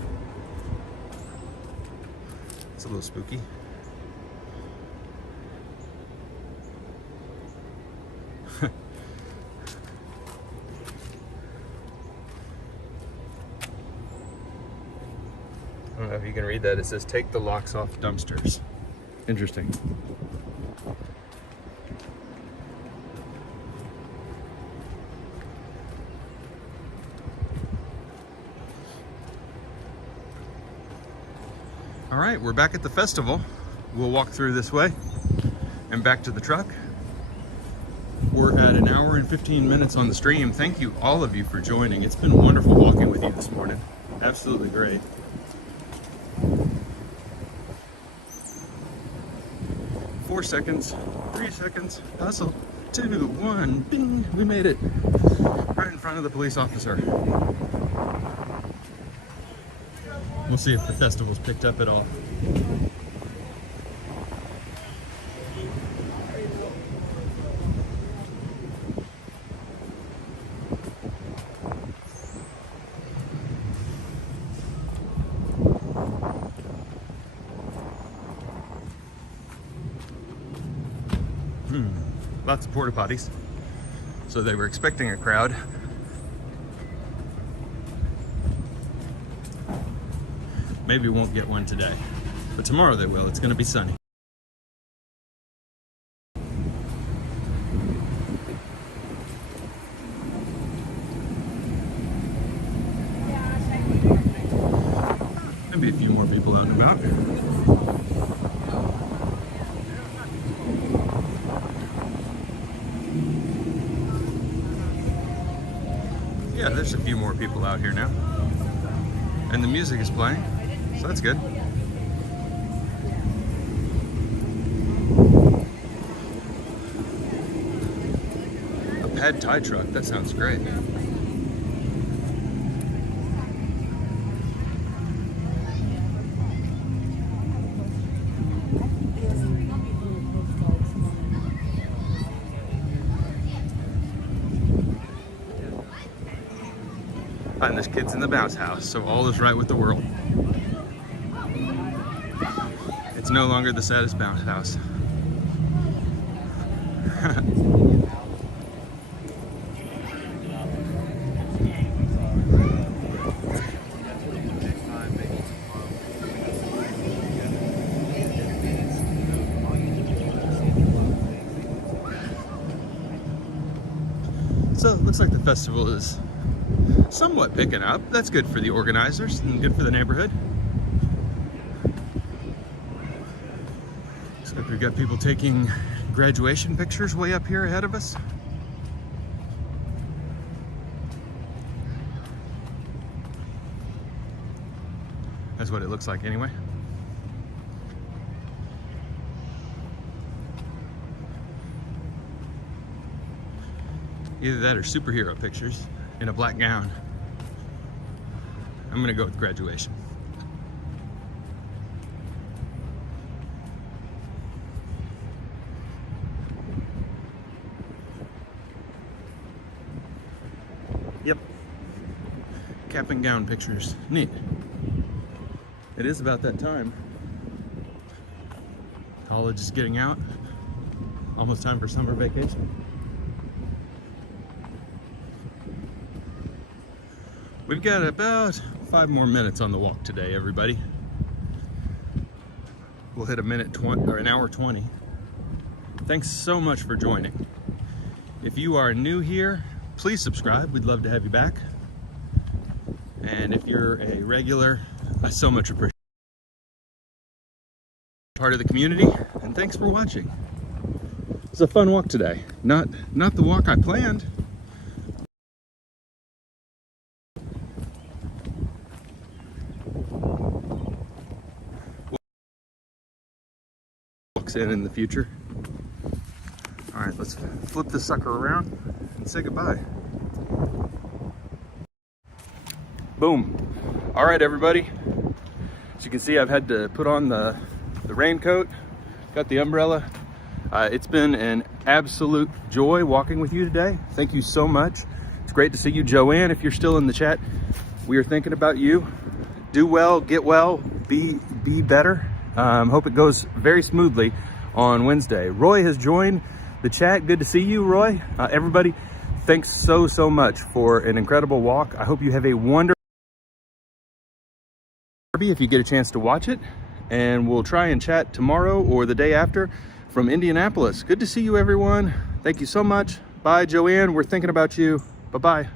It's a little spooky. I don't know if you can read that. It says take the locks off dumpsters. Interesting. All right, we're back at the festival. We'll walk through this way and back to the truck. We're at 1 hour and 15 minutes on the stream. Thank you, all of you, for joining. It's been wonderful walking with you this morning. Absolutely great. Four seconds, 3 seconds, hustle, 2, 1, bing, we made it. Right in front of the police officer. We'll see if the festival's picked up at all. Lots of porta potties. So they were expecting a crowd. Maybe we won't get one today, but tomorrow they will. It's going to be sunny. Maybe a few more people out and about. Yeah, there's a few more people out here now. And the music is playing, so that's good. A pad Thai truck, that sounds great. And there's kids in the bounce house, so all is right with the world. It's no longer the saddest bounce house. So it looks like the festival is somewhat picking up. That's good for the organizers and good for the neighborhood. Looks like we've got people taking graduation pictures way up here ahead of us. That's what it looks like anyway. Either that or superhero pictures in a black gown. I'm gonna go with graduation. Yep. Cap and gown pictures. Neat. It is about that time. College is getting out. Almost time for summer vacation. We've got about 5 more minutes on the walk today, everybody. We'll hit a minute 20 or an hour 20. Thanks so much for joining. If you are new here, please subscribe. We'd love to have you back. And if you're a regular, I so much appreciate part of the community, and thanks for watching. It's a fun walk today. Not the walk I planned. Walks in the future. All right, let's flip this sucker around and say goodbye. Boom. All right, everybody. As you can see, I've had to put on the raincoat, got the umbrella. It's been an absolute joy walking with you today. Thank you so much. It's great to see you, Joanne. If you're still in the chat, we are thinking about you. Do well, get well, be better. Hope it goes very smoothly on Wednesday. Roy has joined the chat. Good to see you, Roy. Everybody, thanks so much for an incredible walk. I hope you have a wonderful if you get a chance to watch it, and we'll try and chat tomorrow or the day after from Indianapolis. Good to see you, everyone. Thank you so much. Bye, Joanne. We're thinking about you. Bye-bye.